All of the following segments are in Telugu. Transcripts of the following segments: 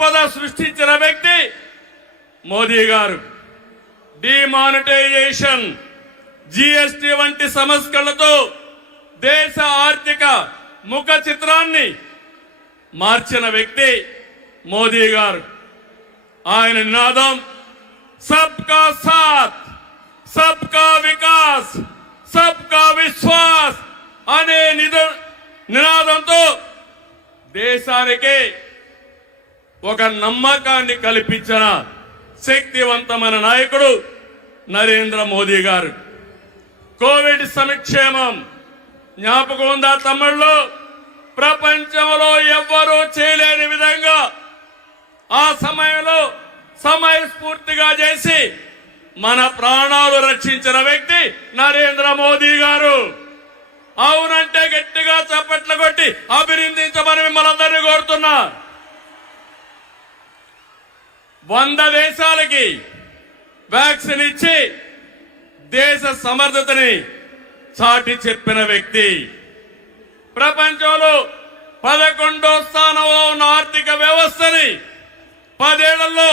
సంపద సృష్టించిన వ్యక్తి మోదీ గారు. డిమానిటైజేషన్, జిఎస్టి వంటి సంస్కరణలతో దేశ ఆర్థిక ముఖ చిత్రాన్ని మార్చిన వ్యక్తి మోదీ గారు. ఆయన నినాదం సబ్కా సాత్, సబ్కా వికాస్, సబ్కా విశ్వాస్ అనే నినాదంతో దేశానికి ఒక నమ్మకాన్ని కల్పించిన శక్తివంతమైన నాయకుడు నరేంద్ర మోదీ గారు. కోవిడ్ సంక్షేమం జ్ఞాపకం ఉందా తమ్ముళ్ళు? ప్రపంచంలో ఎవ్వరూ చేయలేని విధంగా ఆ సమయంలో సమయస్ఫూర్తిగా చేసి మన ప్రాణాలు రక్షించిన వ్యక్తి నరేంద్ర మోదీ గారు. అవునంటే గట్టిగా చప్పట్లు కొట్టి అభినందించమని మిమ్మల్ని అందరినీ కోరుతున్నా. 100 దేశాలకి వ్యాక్సిన్ ఇచ్చి దేశ సమర్థతని చాటి చెప్పిన వ్యక్తి. ప్రపంచంలో 11వ స్థానంలో ఉన్న ఆర్థిక వ్యవస్థని 10 ఏళ్లలో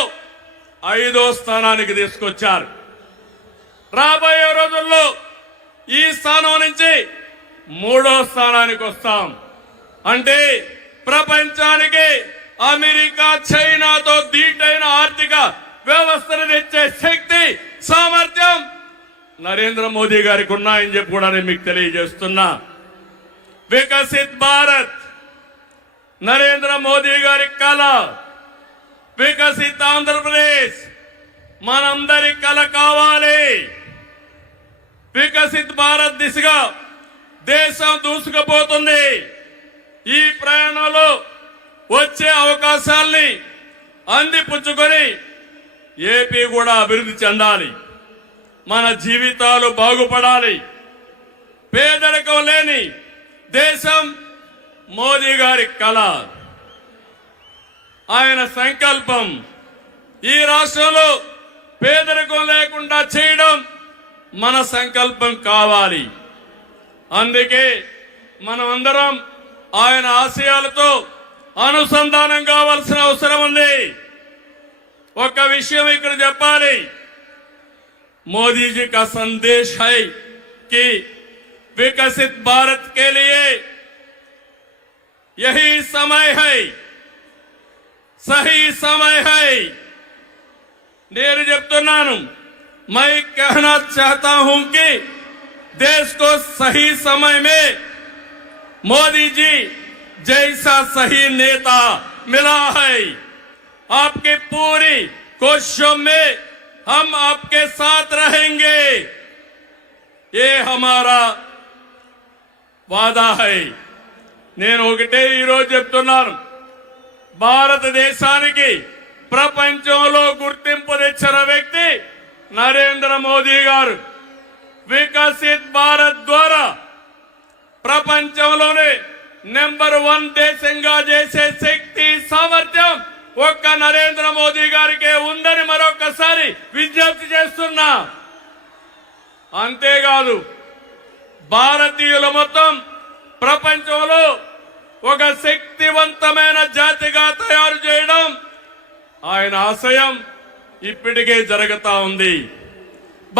5వ స్థానానికి తీసుకొచ్చారు. రాబోయే రోజుల్లో ఈ స్థానం నుంచి 3వ స్థానానికి వస్తాం. అంటే ప్రపంచానికి అమెరికా, చైనాతో ధీటైన ఆర్థిక వ్యవస్థను తెచ్చే శక్తి, సామర్థ్యం నరేంద్ర మోదీ గారికి ఉన్నాయని చెప్పి కూడా నేను మీకు తెలియజేస్తున్నా. వికసిత్ భారత్ నరేంద్ర మోదీ గారి కళ. వికసిత్ ఆంధ్రప్రదేశ్ మనందరి కళ కావాలి. వికసిత్ భారత్ దిశగా దేశం దూసుకుపోతుంది. ఈ ప్రయాణంలో వచ్చే అవకాశాల్ని అందిపుచ్చుకొని ఏపీ కూడా అభివృద్ధి చెందాలి. మన జీవితాలు బాగుపడాలి. పేదరికం లేని దేశం మోదీ గారి కళ, ఆయన సంకల్పం. ఈ రాష్ట్రంలో పేదరికం లేకుండా చేయడం మన సంకల్పం కావాలి. అందుకే మనమందరం ఆయన ఆశయాలతో అనుసంధానం కావాల్సిన అవసరం ఉంది. ఒక విషయం ఇక్కడ చెప్పాలి. मोदी जी का संदेश है कि विकसित भारत के लिए यही समय है, सही समय है. నేను చెప్తున్నాను, मैं कहना चाहता हूं कि देश को सही समय में मोदी जी जैसा सही नेता मिला है. आपकी पूरी कोशिशों में हम आपके साथ रहेंगे, ये हमारा वादा है. నేను ఒకటే ఈరోజు చెప్తున్నాను, భారతదేశానికి ప్రపంచంలో గుర్తింపు తెచ్చిన వ్యక్తి నరేంద్ర మోదీ గారు. వికసిత్ భారత్ ద్వారా ప్రపంచంలోనే నెంబర్ 1 దేశంగా చేసే శక్తి, సామర్థ్యం ఒక్క నరేంద్ర మోదీ గారికే ఉందని మరొకసారి విజ్ఞప్తి చేస్తున్నా. అంతేకాదు, భారతీయులు మొత్తం ప్రపంచంలో ఒక శక్తివంతమైన జాతిగా తయారు చేయడం ఆయన ఆశయం ఇప్పటికే జరుగుతా ఉంది.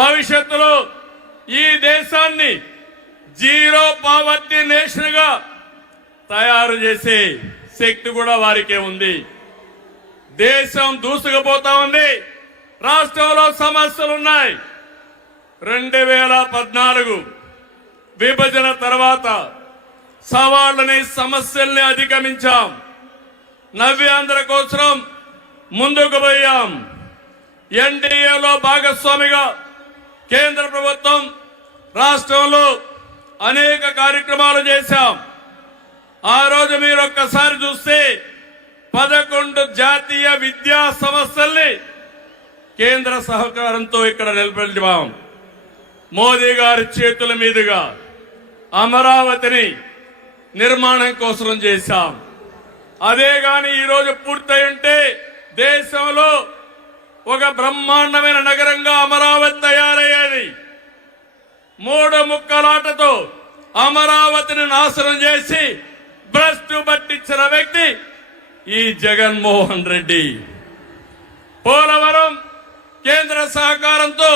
భవిష్యత్తులో ఈ దేశాన్ని జీరో పావర్టీ నేషన్ గా తయారు చేసే శక్తి కూడా వారికే ఉంది. దేశం దూసుకుపోతా ఉంది. రాష్ట్రంలో సమస్యలున్నాయి. 2014 విభజన తర్వాత సవాళ్లని, సమస్యల్ని అధిగమించాం. నవ్యాంధ్ర కోసం ముందుకు పోయాం. ఎన్డీఏలో భాగస్వామిగా కేంద్ర ప్రభుత్వం రాష్ట్రంలో అనేక కార్యక్రమాలు చేశాం. ఆ రోజు మీరు ఒక్కసారి చూస్తే 11 జాతీయ విద్యా సంస్థల్ని కేంద్ర సహకారంతో ఇక్కడ నిలబెట్టాం. మోదీ గారి చేతుల మీదుగా అమరావతిని నిర్మాణం కోసం చేశాం. అదే గాని ఈరోజు పూర్తయి ఉంటే దేశంలో ఒక బ్రహ్మాండమైన నగరంగా అమరావతి తయారయ్యేది. 3 ముక్కలాటతో అమరావతిని నాశనం చేసి భ్రష్టు పట్టించిన వ్యక్తి ఈ జగన్మోహన్ రెడ్డి. పోలవరం కేంద్ర సహకారంతో